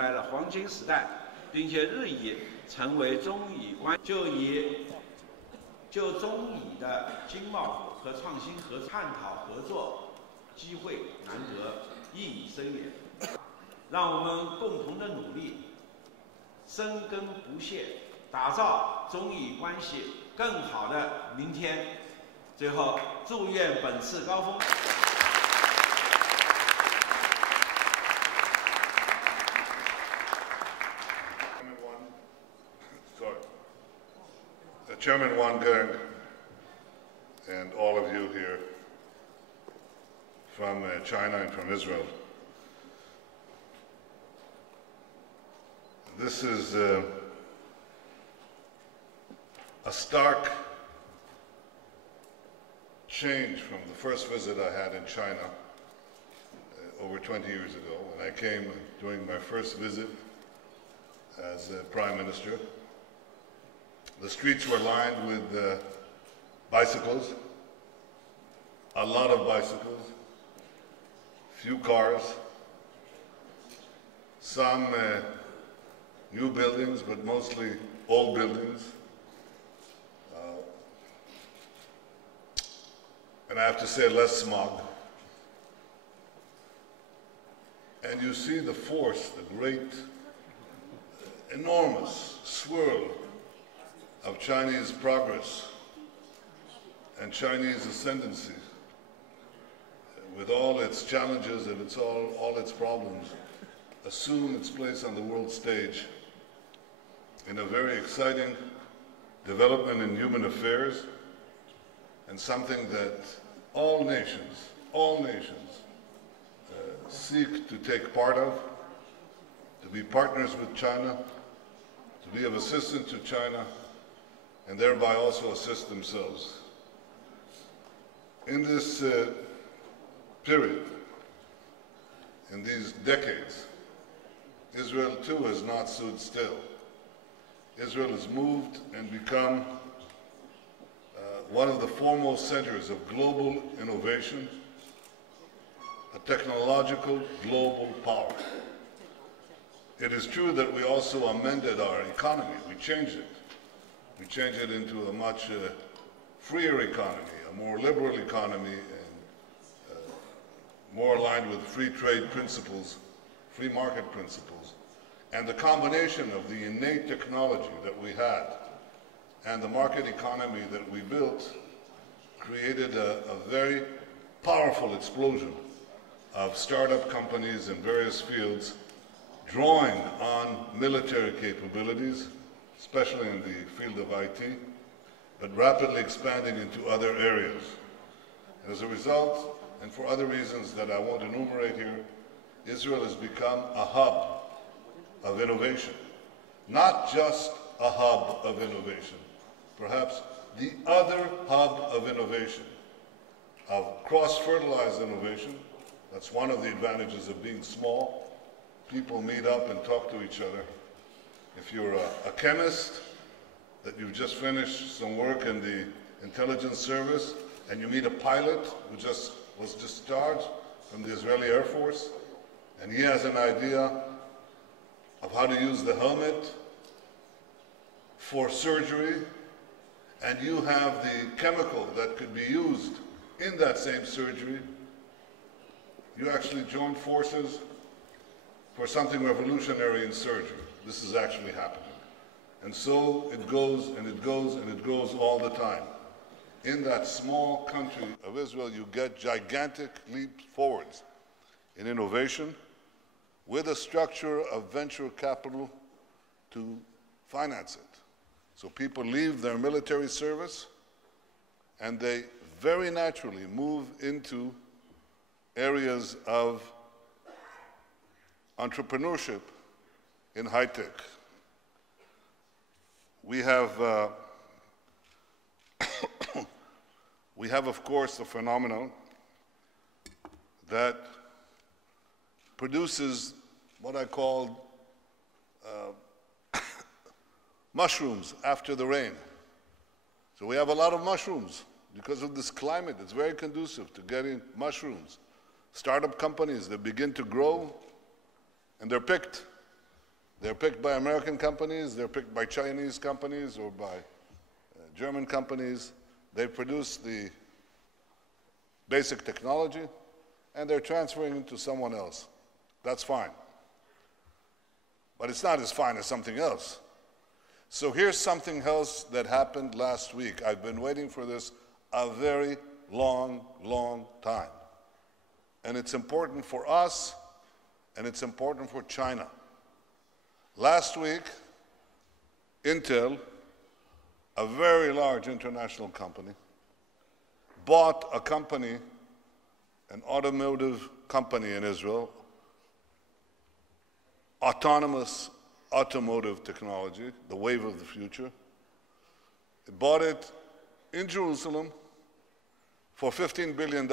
来了黄金时代，并且日益成为中以关就中以的经贸和创新探讨合作机会难得，意义深远。让我们共同的努力，深耕不懈，打造中以关系更好的明天。最后，祝愿本次高峰。Chairman Wang Geng and all of you here from China and from Israel. This is a stark change from the first visit I had in China over 20 years ago, when I came during my first visit as Prime Minister. The streets were lined with bicycles, a lot of bicycles, few cars, some new buildings, but mostly old buildings. And I have to say, less smog. And you see the force, the great, enormous swirl of Chinese progress and Chinese ascendancy, with all its challenges and all its problems, assume its place on the world stage in a very exciting development in human affairs, and something that all nations seek to take part of, to be partners with China, to be of assistance to China, and thereby also assist themselves. In this period, in these decades, Israel too has not stood still. Israel has moved and become one of the foremost centers of global innovation, a technological global power. It is true that we also amended our economy. We changed it. We changed it into a much freer economy, a more liberal economy, and more aligned with free trade principles, free market principles. And the combination of the innate technology that we had and the market economy that we built created a very powerful explosion of startup companies in various fields drawing on military capabilities, especially in the field of IT, but rapidly expanding into other areas. As a result, and for other reasons that I won't enumerate here, Israel has become a hub of innovation. Not just a hub of innovation, perhaps the other hub of innovation, of cross-fertilized innovation. That's one of the advantages of being small. People meet up and talk to each other. If you're a chemist, that you've just finished some work in the intelligence service, and you meet a pilot who just was discharged from the Israeli Air Force, and he has an idea of how to use the helmet for surgery, and you have the chemical that could be used in that same surgery, you actually join forces for something revolutionary in surgery. This is actually happening. And so it goes and it goes and it goes all the time. In that small country of Israel, you get gigantic leaps forwards in innovation with a structure of venture capital to finance it. So people leave their military service and they very naturally move into areas of entrepreneurship in high tech. We have, of course, the phenomenon that produces what I call mushrooms after the rain. So we have a lot of mushrooms because of this climate. It's very conducive to getting mushrooms. Startup companies that begin to grow, and they're picked. They're picked by American companies, they're picked by Chinese companies or by German companies. They produce the basic technology, and they're transferring it to someone else. That's fine. But it's not as fine as something else. So here's something else that happened last week. I've been waiting for this a very long, long time. And it's important for us, and it's important for China. Last week, Intel, a very large international company, bought a company, an automotive company in Israel, autonomous automotive technology, the wave of the future. It bought it in Jerusalem for $15 billion.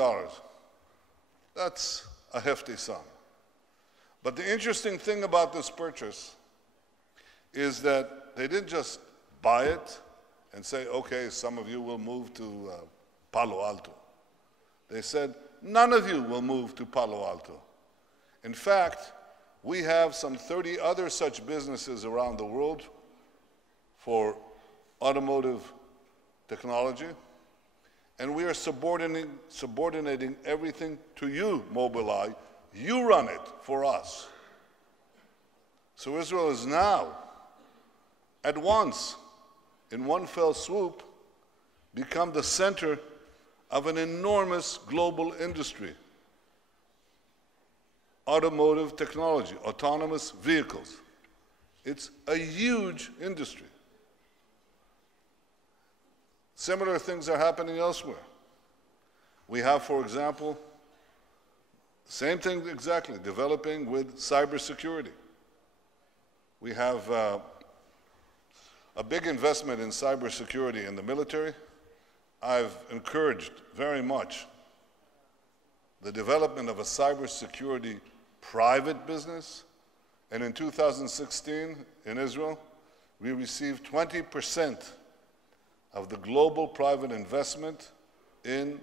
That's a hefty sum. But the interesting thing about this purchase is that they didn't just buy it and say, okay, some of you will move to Palo Alto. They said, none of you will move to Palo Alto. In fact, we have some 30 other such businesses around the world for automotive technology, and we are subordinating everything to you, Mobileye. You run it for us. So Israel is now, at once, in one fell swoop, become the center of an enormous global industry. Automotive technology, autonomous vehicles. It's a huge industry. Similar things are happening elsewhere. We have, for example, same thing exactly, developing with cybersecurity. We have a big investment in cybersecurity in the military. I've encouraged very much the development of a cybersecurity private business, and in 2016 in Israel, we received 20% of the global private investment in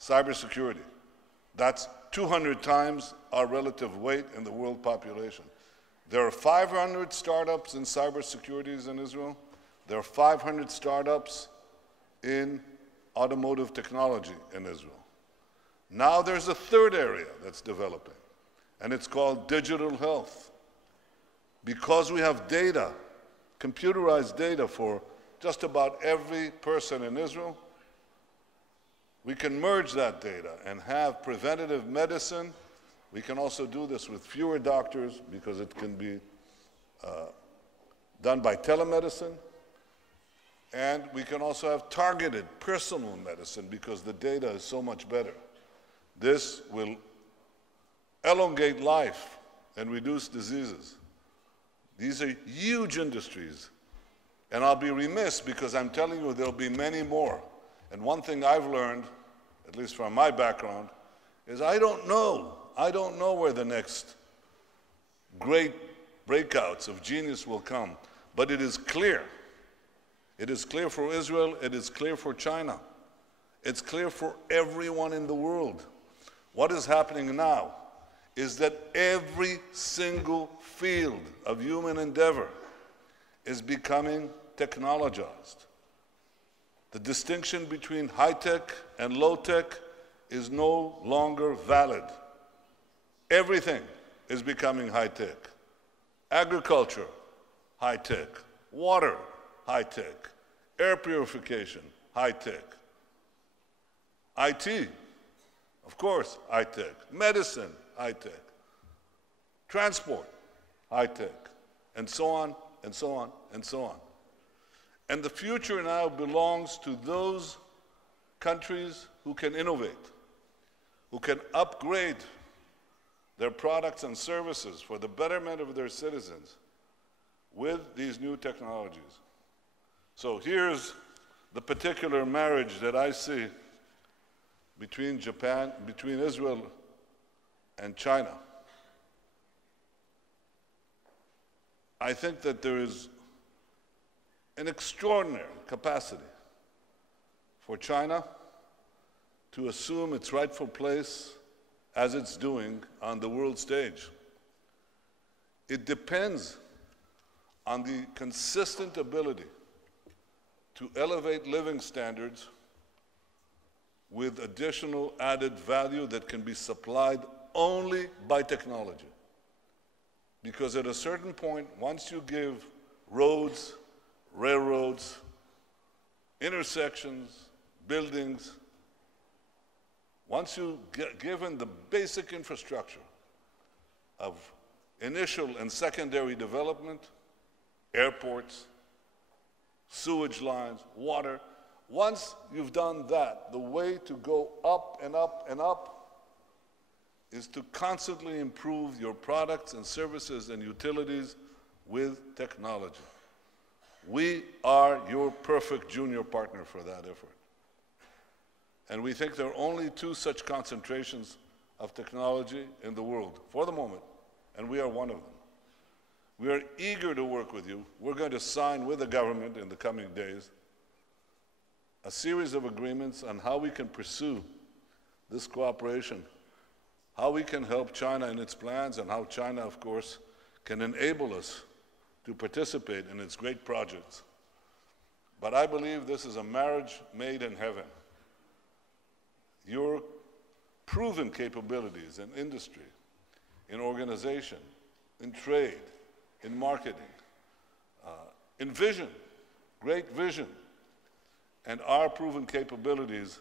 cybersecurity. That's 200 times our relative weight in the world population. There are 500 startups in cybersecurity in Israel. There are 500 startups in automotive technology in Israel. Now there's a third area that's developing, and it's called digital health. Because we have data, computerized data for just about every person in Israel, we can merge that data and have preventative medicine. We can also do this with fewer doctors because it can be done by telemedicine. And we can also have targeted personal medicine because the data is so much better. This will elongate life and reduce diseases. These are huge industries. And I'll be remiss because I'm telling you there'll be many more. And one thing I've learned, at least from my background, is I don't know where the next great breakouts of genius will come. But it is clear. It is clear for Israel. It is clear for China. It's clear for everyone in the world. What is happening now is that every single field of human endeavor is becoming technologized. The distinction between high-tech and low-tech is no longer valid. Everything is becoming high-tech. Agriculture, high-tech. Water, high-tech. Air purification, high-tech. IT, of course, high-tech. Medicine, high-tech. Transport, high-tech. And so on, and so on, and so on. And the future now belongs to those countries who can innovate, who can upgrade their products and services for the betterment of their citizens with these new technologies. So here's the particular marriage that I see between Israel and China. I think that there is an extraordinary capacity for China to assume its rightful place as it's doing on the world stage. It depends on the consistent ability to elevate living standards with additional added value that can be supplied only by technology. Because at a certain point, once you give roads, railroads, intersections, buildings, once you've given the basic infrastructure of initial and secondary development, airports, sewage lines, water, once you've done that, the way to go up and up and up is to constantly improve your products and services and utilities with technology. We are your perfect junior partner for that effort. And we think there are only 2 such concentrations of technology in the world for the moment, and we are one of them. We are eager to work with you. We're going to sign with the government in the coming days a series of agreements on how we can pursue this cooperation, how we can help China in its plans, and how China, of course, can enable us to participate in its great projects. But I believe this is a marriage made in heaven. Your proven capabilities in industry, in organization, in trade, in marketing, in vision, great vision, and our proven capabilities